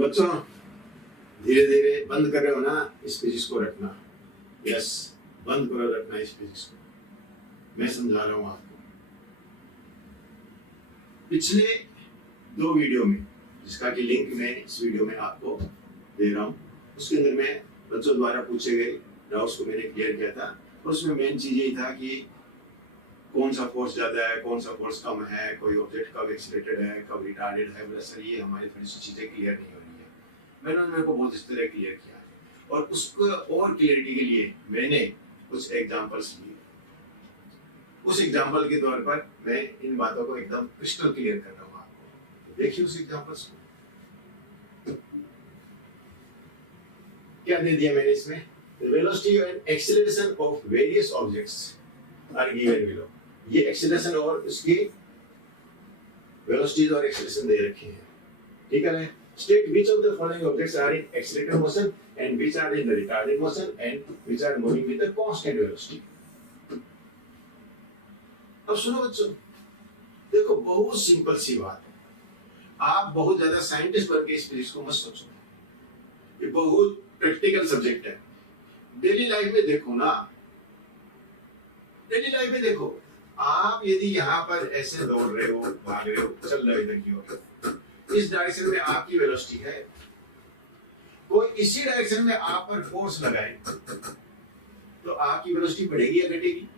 तो बच्चों धीरे धीरे बंद कर रहे हो ना इस फिजिक्स को रखना। यस, बंद करो रखना इस फिजिक्स को, मैं समझा रहा हूं आपको। पिछले 2 वीडियो में, जिसका कि लिंक मैं इस वीडियो में आपको दे रहा हूं, उसके अंदर मैं बच्चों द्वारा पूछे गए डाउट्स को मैंने क्लियर किया था। और उसमें मेन चीज यही था कि कौन सा फोर्स ज्यादा है, कौन सा फोर्स कम है, कोई ऑब्जेक्ट कब एक्सीलरेटेड है, कब रिटार्डेड है। बोला सर ये हमारी थोड़ी सी चीजें क्लियर नहीं हो रही है। मैंने मेरे को बहुत इस तरह क्लियर किया और उसको और क्लियरिटी के लिए मैंने कुछ एग्जांपल्स लिए। उस एग्जांपल के तौर पर मैं इन बातों को एकदम क्रिस्टल क्लियर कर रहा हूँ आपको। तो देखिए उस एग्जांपल्स को क्या दे दिया मैंने इसमें। The velocity and acceleration of various objects are given below। ये acceleration और उसकी velocities और acceleration दे रखे हैं, ठीक है ना। State which of the following objects are in accelerated motion and which are in the retarded motion and which are moving with a constant velocity। अब सुनो बच्चों, देखो बहुत सिंपल सी बात है। आप बहुत ज्यादा साइंटिस्ट बन के इस फिजिक्स को मत सोचो, ये बहुत प्रैक्टिकल सब्जेक्ट है। डेली लाइफ में देखो ना, डेली लाइफ में देखो, आप यदि यहाँ पर ऐसे दौड़ रहे हो, भाग रहे हो, चल रहे हो इधर की ओर, इस डायरेक्शन में आपकी वेलोसिटी है, कोई इसी डायरेक्शन में आप पर फोर्स लगाए तो आपकी वेलोसिटी बढ़ेगी या घटेगी?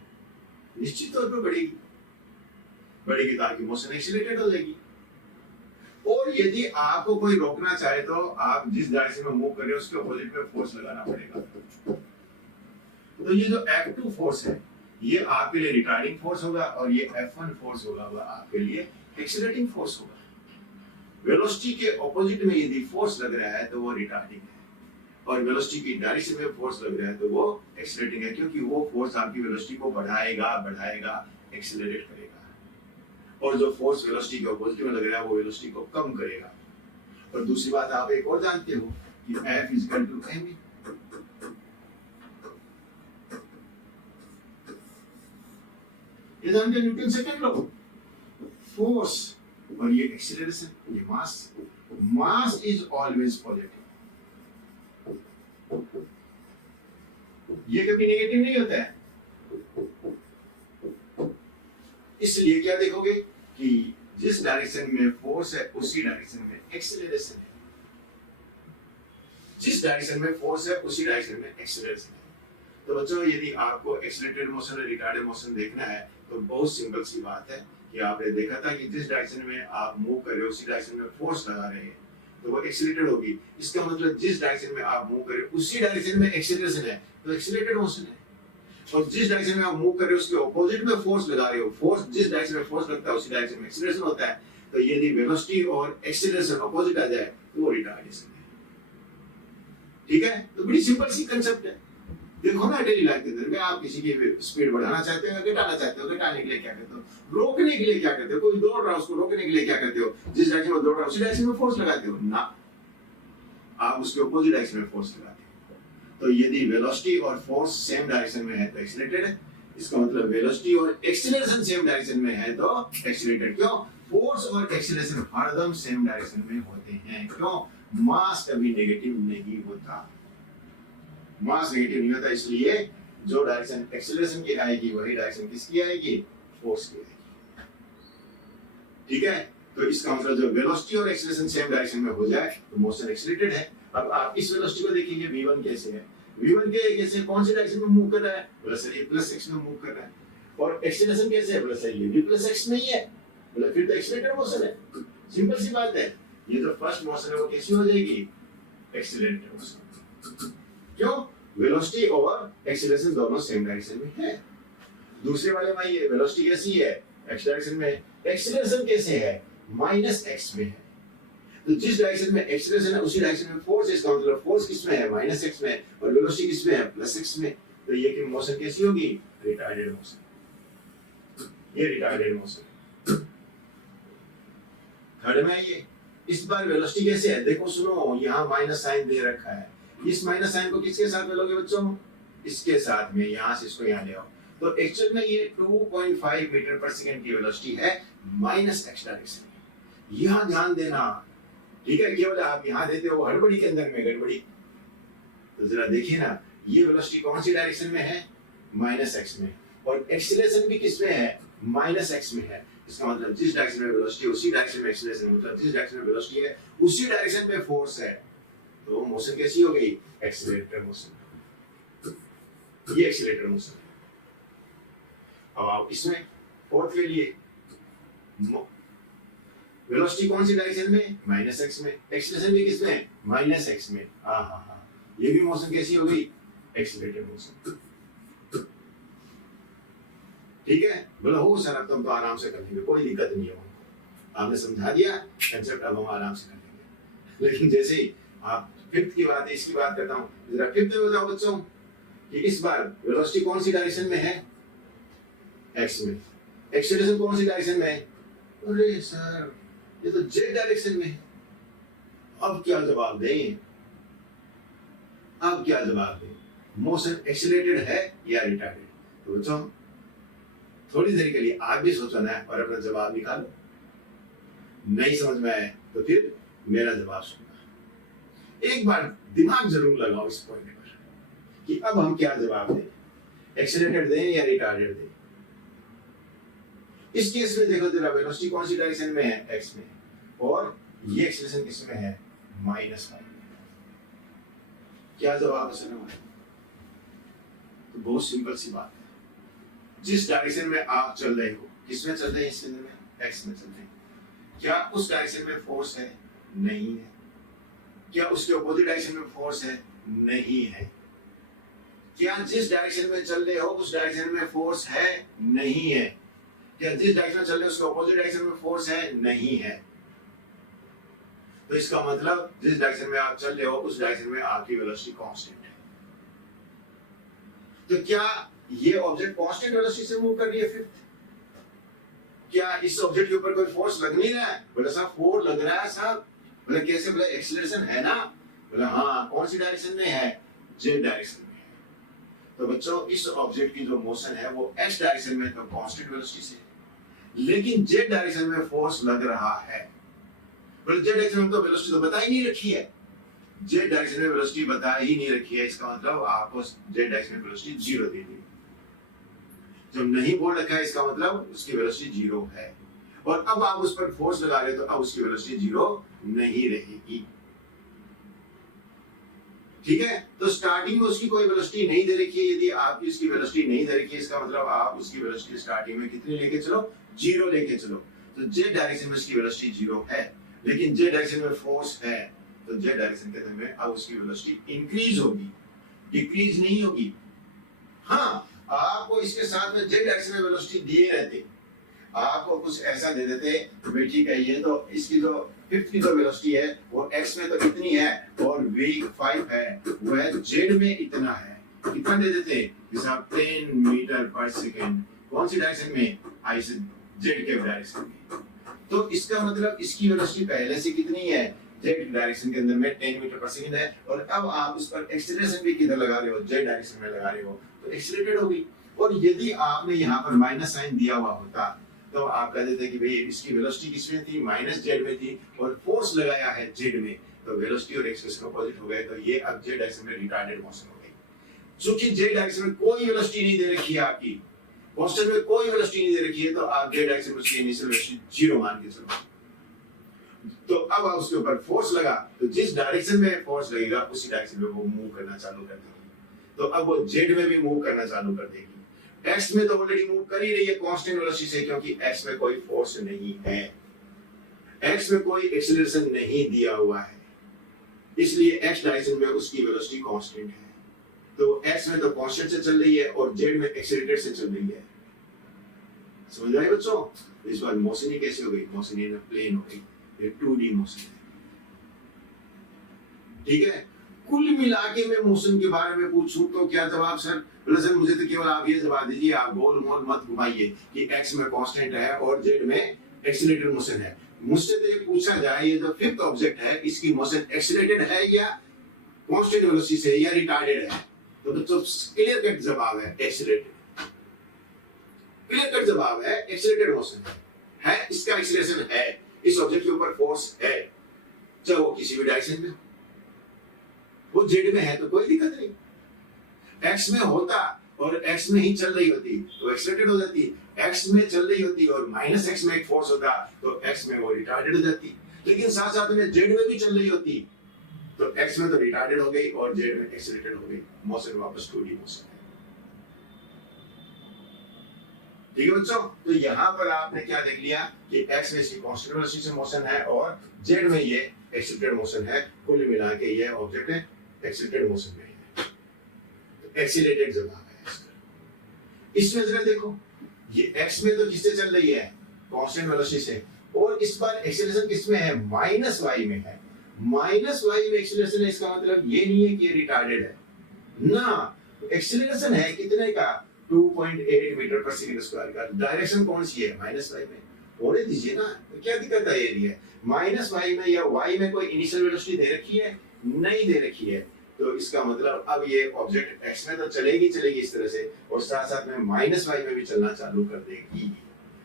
निश्चित तौर पर बढ़ेगी। बढ़ेगी तो आपकी मोशन एक्सीलरेटेड हो जाएगी। और यदि आपको कोई रोकना चाहे तो आप जिस डायरेक्शन में मूव कर रहे हो उसके अपोजिट में फोर्स लगाना पड़ेगा। तो ये जो F2 फोर्स है ये आपके लिए रिटार्डिंग फोर्स होगा और ये F1 फोर्स होगा वह आपके लिए एक्सीलरेटिंग फोर्स होगा। वेलोसिटी के अपोजिट में यदि फोर्स लग रहा है तो वो रिटार्डिंग है और वेलोसिटी की डायरेक्शन में फोर्स लग रहा है तो वो एक्सीलरेटिंग है, क्योंकि वो फोर्स आपकी वेलोसिटी को बढ़ाएगा, एक्सीलरेट करेगा। और जो फोर्स वेलोसिटी के अपोजिट में लग रहा है वो वेलोसिटी को कम करेगा। और दूसरी बात आप एक और जानते हो कि F is equal to ma। ये जानते हैं न्यूटन सेकंड लॉ, फोर्स और ये एक्सीलरेशन, ये मास इज ऑलवेज पॉजिटिव, ये कभी नेगेटिव नहीं होता है। इसलिए क्या देखोगे कि जिस डायरेक्शन में फोर्स है उसी डायरेक्शन में एक्सीलरेशन है, जिस डायरेक्शन में फोर्स है उसी डायरेक्शन में एक्सीलरेशन है। तो बच्चों यदि आपको एक्सीलरेटेड मोशन और रिटार्डेड मोशन देखना है तो बहुत सिंपल सी बात है कि आपने देखा था कि जिस डायरेक्शन में आप मूव कर रहे हो उसी डायरेक्शन में फोर्स लगा रहे हैं तो वो एक्सीलरेटेड होगी। इसका मतलब जिस डायरेक्शन में आप मूव कर रहे हो उसी डायरेक्शन में एक्सीलरेशन है तो एक्सीलरेटेड मोशन है। और जिस डायरेक्शन में आप मूव कर रहे हो उसके ऑपोजिट में फोर्स लगा रहे हो, फोर्स जिस डायरेक्शन में फोर्स लगता है उसी डायरेक्शन में एक्सीलरेशन होता है। तो यदि वेलोसिटी और एक्सीलरेशन ऑपोजिट आ जाए तो वो रिटार्डेशन है, ठीक है। तो बड़ी सिंपल सी कांसेप्ट है। देखो ना डेली लाइफ के अंदर में आप किसी की स्पीड बढ़ाना चाहते हो, घटाना चाहते हो, घटाने के लिए क्या करते हो, रोकने के लिए क्या करते हो, कोई दौड़ रहा है उसको रोकने के लिए क्या करते हो, जिस डायरेक्शन में दौड़ रहा है उसी डायरेक्शन में फोर्स लगाते हो ना, आप उसके ऑपोजिट डायरेक्शन में फोर्स लगाते हो। तो यदि वेलोसिटी और फोर्स सेम डायरेक्शन में है तो एक्सीलरेटेड है। इसका मतलब वेलोसिटी और एक्सीलरेशन सेम डायरेक्शन में है तो एक्सीलरेटेड। क्यों? फोर्स और एक्सीलरेशन हरदम सेम डायरेक्शन में होते हैं। क्यों? मास कभी नेगेटिव नहीं होता, मास नेगेटिव नहीं होता। इसलिए जो डायरेक्शन एक्सीलरेशन की आएगी वही डायरेक्शन किसकी आएगी? फोर्स की आएगी, ठीक है। तो इसका मतलब जो वेलोसिटी और एक्सीलरेशन सेम डायरेक्शन में हो जाए तो मोशन एक्सीलरेटेड है। अब आप इस वेलोसिटी को देखेंगे v1 कैसे है, v1 के कैसे कौन से डायरेक्शन में मूव कर रहा है? बोला सर ये प्लस x में मूव कर रहा है। और एक्सीलरेशन कैसे है? बोला सर ये भी प्लस x में ही है। बोला फिर तो एक्सीलरेटेड मोशन है। सिंपल सी बात है। ये जो फर्स्ट मोशन है वो कैसी हो जाएगी? Accelerated motion. क्यों? वेलोसिटी और एक्सीलरेशन दोनों सेम डायरेक्शन में है। दूसरे वाले में ये वेलोसिटी कैसी है? x डायरेक्शन में। एक्सीलरेशन कैसे है? माइनस x में है। तो जिस डायरेक्शन में एक्सीलरेशन है उसी डायरेक्शन में फोर्स है। इसका मतलब फोर्स किसमें है? माइनस x में। और वेलोसिटी किसमें है? प्लस x में। तो ये की मोशन कैसी होगी? Retarded motion. ये रिटार्डेड मोशन। थर्ड में ये इस बार वेलोसिटी कैसे है? देखो सुनो, यहाँ माइनस साइन दे रखा है। इस माइनस साइन को किसके साथ ले लोगे बच्चों? इसके साथ में। यहाँ से इसको यहाँ ले आओ। तो एक्चुअल में ये 2.5 मीटर पर सेकंड की वेलोसिटी है माइनस x डायरेक्शन में। यहाँ ध्यान देना, ठीक है, केवल आप यहाँ देते हो हड़बड़ी के अंदर में गड़बड़ी। तो जरा देखिए ना, ये वेलोसिटी कौन सी डायरेक्शन में है, माइनस एक्स में, और एक्सीलरेशन भी किस में है, माइनस एक्स में है। इसका मतलब जिस डायरेक्शन में वेलोसिटी उसी डायरेक्शन में एक्सीलरेशन, मतलब जिस डायरेक्शन में वेलोसिटी है उसी डायरेक्शन में फोर्स है। तो मोशन कैसी हो गई, एक्सीलरेटेड मोशन, ये एक्सीलरेटेड मोशन। अब आप इसमें फोर्थ के लिए वेलोसिटी कौन सी डायरेक्शन में, माइनस एक्स में, एक्सीलरेशन भी किसमें, माइनस एक्स में। हाँ, ये भी मोशन कैसी हो गई, एक्सीलरेटेड मोशन। ठीक है, बोला हो सर अब तुम तो आराम से कर लेंगे, कोई दिक्कत नहीं है, आपने समझा दिया कंसेप्ट, अब हम आराम से कर लेंगे। लेकिन जैसे ही आप फिफ्थ की बात है, इसकी बात करता हूँ, जरा फिफ्थ में बताओ बच्चों कि इस बार वेलोसिटी कौन सी डायरेक्शन में है, एक्स में, एक्सीलरेशन कौन सी डायरेक्शन में है, अरे सर ये तो जेड डायरेक्शन में है। अब क्या जवाब दें, अब क्या जवाब दें, मोशन एक्सीलरेटेड है या रिटार्डेड। तो बच्चों थोड़ी देर के लिए आप भी सोचना है और अपना जवाब निकालो, नहीं समझ में आए तो फिर मेरा जवाब सुनना। एक बार दिमाग जरूर लगाओ इस पॉइंट पर कि अब हम क्या जवाब दें, एक्सीलरेटेड दें या रिटार्डेड दें। इस केस में देखो जरा, वेलोसिटी कौन सी डायरेक्शन में है, एक्स में, और ये एक्सीलरेशन किस में है, माइनस वाई में। क्या जवाब है सर हमारा, तो बहुत सिंपल सी बात है, जिस डायरेक्शन में आप चल रहे हो, किसमें चल रहे हैं, इस में, एक्स में चल रहे हैं, क्या उस डायरेक्शन में फोर्स है, नहीं है। क्या उसके अपोजिट डायरेक्शन में फोर्स है, नहीं है। क्या जिस डायरेक्शन में चल रहे हो उस डायरेक्शन में फोर्स है, नहीं है। क्या जिस डायरेक्शन में चल रहे हो उसके अपोजिट डायरेक्शन में फोर्स है, नहीं है। तो इसका मतलब जिस डायरेक्शन में आप चल रहे हो उस डायरेक्शन में आपकी वेलोसिटी कांस्टेंट है। तो क्या ये ऑब्जेक्ट कांस्टेंट वेलोसिटी से मूव कर रही है फिफ्थ, क्या इस ऑब्जेक्ट के ऊपर कोई फोर्स लग नहीं रहा है, बोला साहब फोर्स लग रहा है साहब, बोला कैसे, बोला एक्सीलरेशन है ना, बोला हाँ, कौन सी डायरेक्शन में है, जेड डायरेक्शन में है। तो बच्चों इस ऑब्जेक्ट की जो मोशन है वो एक्स डायरेक्शन में तो कांस्टेंट वेलोसिटी से, लेकिन जेड डायरेक्शन में फोर्स लग रहा है। बोले जेड डायरेक्शन में तो वेलोसिटी तो बता ही नहीं रखी है, जेड डायरेक्शन में वेलोसिटी बता ही नहीं रखी है, इसका मतलब आपको जेड डायरेक्शन में वेलोसिटी जीरो दे दी। जब नहीं बोल रखा है इसका मतलब उसकी वेलोसिटी जीरो है, और अब आप उस पर फोर्स लगा रहे हो तो अब उसकी वेलोसिटी जीरो नहीं रहेगी। ठीक है, तो स्टार्टिंग में उसकी कोई वेलोसिटी नहीं दे रखी है, यदि आपकी उसकी वेलोसिटी नहीं दे रखी है इसका मतलब आप उसकी वेलोसिटी स्टार्टिंग में कितनी लेके चलो, जीरो लेके चलो। तो जेड डायरेक्शन में उसकी वेलोसिटी जीरो है, लेकिन जेड डायरेक्शन में फोर्स है, तो जेड डायरेक्शन के अंदर में अब उसकी वेलोसिटी इंक्रीज होगी, डिक्रीज नहीं होगी। हाँ, आपको इसके साथ में जेड डायरेक्शन में वेलोसिटी दिए रहते, आपको कुछ ऐसा दे देते भाई ठीक है, ये तो इसकी जो फिफ्थ की जो वेलोसिटी है वो एक्स में तो इतनी है और v5 है वो है जेड में इतना है, कितना दे देते, हिसाब 10 मीटर पर सेकंड, कौन सी डायरेक्शन में, आई से जेड के डायरेक्शन में। तो इसका मतलब इसकी वेलोसिटी पहले से कितनी है, जेड डायरेक्शन के अंदर में 10 मीटर पर सेकंड है, और अब आप उस पर एक्सीलरेशन भी किधर लगा रहे हो, जेड डायरेक्शन में लगा रहे हो, तो एक्सीलरेटेड होगी। और यदि आपने यहाँ पर माइनस साइन दिया हुआ होता तो आप कह देते कि भाई इसकी वेलोसिटी किसमें थी, माइनस जेड में थी, और फोर्स लगाया है जेड में, तो वेलोसिटी और एक्सीलरेशन अपोजिट हो गए, तो ये अब जेड डायरेक्शन में रिटार्डेड मोशन हो गई। चूंकि जेड डायरेक्शन में कोई वेलोसिटी नहीं दे रखी है, आपकी कांस्टेंट में कोई वेलोसिटी नहीं दे रखी है, तो आप जेड डायरेक्शन में उसकी इनिशियल वेलोसिटी जीरो मान के चलो। तो अब आप उसके ऊपर फोर्स लगा, तो जिस डायरेक्शन में फोर्स लगेगा उसी डायरेक्शन में वो मूव करना चालू कर देगी, तो अब वो जेड में भी मूव करना चालू कर देगी। एक्स में तो ऑलरेडी मूव कर ही रही है कांस्टेंट वेलोसिटी से, क्योंकि एक्स में कोई फोर्स नहीं है, एक्स में कोई एक्सीलरेशन नहीं दिया हुआ है, इसलिए एक्स डायरेक्शन में उसकी वेलोसिटी कांस्टेंट है। तो एक्स में तो कांस्टेंट से चल रही है और जेड में एक्सीलरेटेड से चल रही है। समझ आए बच्चों, इस बार मोशन ही कैसे हो गई, मोशन इन प्लेन हो गई, ये 2D मोशन है। ठीक है, कुल मिला के मैं मोशन के बारे में पूछूं तो क्या जवाब सर, बोला सर मुझे तो केवल आप ये जवाब दीजिए, आप गोल मोल मत घुमाइए कि एक्स में कांस्टेंट है और जेड में एक्सीलरेटेड मोशन है। मुझसे तो ये पूछा जाए ये जो फिफ्थ ऑब्जेक्ट है इसकी मोशन एक्सीलरेटेड है या कांस्टेंट वेलोसिटी से या रिटार्डेड है, तो बच्चों क्लियर कट जवाब है एक्सीलरेटेड, क्लियर कट जवाब है एक्सीलरेटेड मोशन है, इसका एक्सीलरेशन है, इस ऑब्जेक्ट के ऊपर फोर्स है। चाहे वो किसी भी डायरेक्शन में हो। वो जेड में है तो कोई दिक्कत नहीं। एक्स में होता और एक्स में ही चल रही होती तो एक्सीलरेटेड हो जाती, एक्स में चल रही होती और माइनस एक्स में एक फोर्स होता तो एक्स में वो रिटार्डेड हो जाती। लेकिन साथ साथ में जेड में भी चल रही होती तो एक्स में तो रिटार्डेड हो गई और जेड में एक्सीलरेटेड हो गई, मोशन वापस 2D मोशन है। ठीक है बच्चों, तो यहाँ पर आपने क्या देख लिया कि एक्स में इसकी कांस्टेंट वेलोसिटी से मोशन है और जेड में ये एक्सीलरेटेड मोशन है। कुल मिला के ये ऑब्जेक्ट है एक्सीलरेटेड मोशन में है, एक्सीलरेटेड जब आ गया इसका। इसमें जरा देखो, ये एक्स में तो किससे चल रही है, कांस्टेंट वेलोसिटी से, और इस बार एक्सीलरेशन किसमें है, माइनस वाई में है। माइनस वाई में एक्सीलरेशन है, इसका मतलब ये नहीं है कि ये रिटार्डेड है ना, एक्सीलरेशन है कितने का, 2.8 मीटर पर सेकंड स्क्वायर का। डायरेक्शन कौन सी है, माइनस वाई में, होने दीजिए ना, तो क्या दिक्कत है, ये नहीं है। माइनस वाई में या वाई में कोई इनिशियल वेलोसिटी दे रखी है, नहीं दे रखी है, तो इसका मतलब अब ये ऑब्जेक्ट एक्स में तो चलेगी इस तरह से, और साथ साथ में माइनस वाई में भी चलना चालू कर देगी।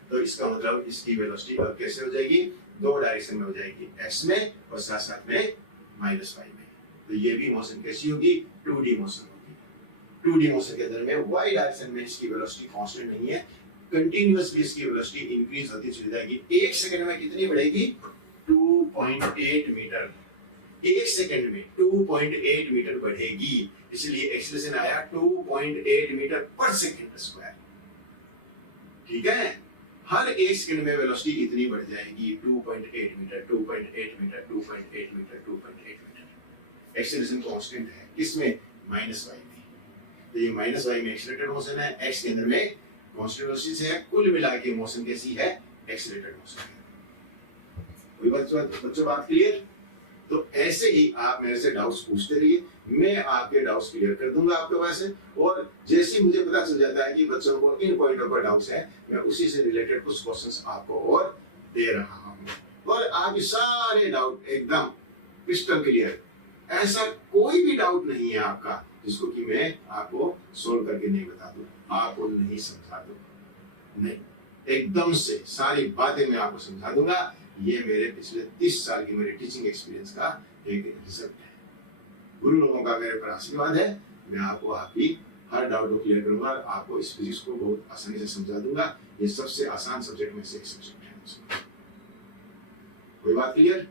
तो इसका मतलब इसकी वेलोसिटी अब कैसे हो जाएगी, दो डायरेक्शन में हो जाएगी, एक्स में और साथ साथ में माइनस वाई में। तो ये भी मोशन कैसी होगी, 2D मोशन होगी। 2D मोशन के अंदर में y डायरेक्शन में इसकी वेलोसिटी कांस्टेंट नहीं है, कंटीन्यूअसली इसकी वेलोसिटी इंक्रीज होती चली जाएगी। एक सेकंड में कितनी बढ़ेगी, 2.8 मीटर, एक सेकंड में 2.8 मीटर बढ़ेगी, इसलिए एक्सीलरेशन आया 2.8 मीटर पर सेकंड स्क्वायर। ठीक है, हर एक सेकंड में वेलोसिटी इतनी बढ़ जाएगी, 2.8 metre, 2.8 metre, 2.8 metre, 2.8 metre. Acceleration constant है किसमें, माइनस वाई में। तो ये माइनस वाई में एक्सीलरेटेड मोशन है, एक्स के अंदर में कांस्टेंट वेलोसिटी से है, कुल मिला के मोशन कैसी है, एक्सीलरेटेड मोशन है। कोई बच्चों बात क्लियर। तो ऐसे ही आप मेरे से डाउट्स पूछते रहिए, मैं आपके डाउट्स क्लियर कर दूंगा आपके पास से, और जैसे मुझे पता चल जाता है कि बच्चों को इन पॉइंटों पर डाउट्स है, मैं उसी से रिलेटेड कुछ क्वेश्चंस आपको और दे रहा हूं, और आपके सारे डाउट एकदम क्रिस्टल क्लियर, ऐसा कोई भी डाउट नहीं है आपका जिसको कि मैं आपको सोल्व करके नहीं बता दूं, आपको नहीं समझा दूं, नहीं, एकदम से सारी बातें मैं आपको समझा दूंगा। ये मेरे पिछले 30 साल की मेरे टीचिंग एक्सपीरियंस का एक रिजल्ट है। गुरु लोगों का मेरे पर आशीर्वाद है, मैं आपको आपकी हर डाउट को क्लियर करूंगा और आपको इस फिजिक्स को बहुत आसानी से समझा दूंगा। ये सबसे आसान सब्जेक्ट में से एक सब्जेक्ट है। कोई बात क्लियर?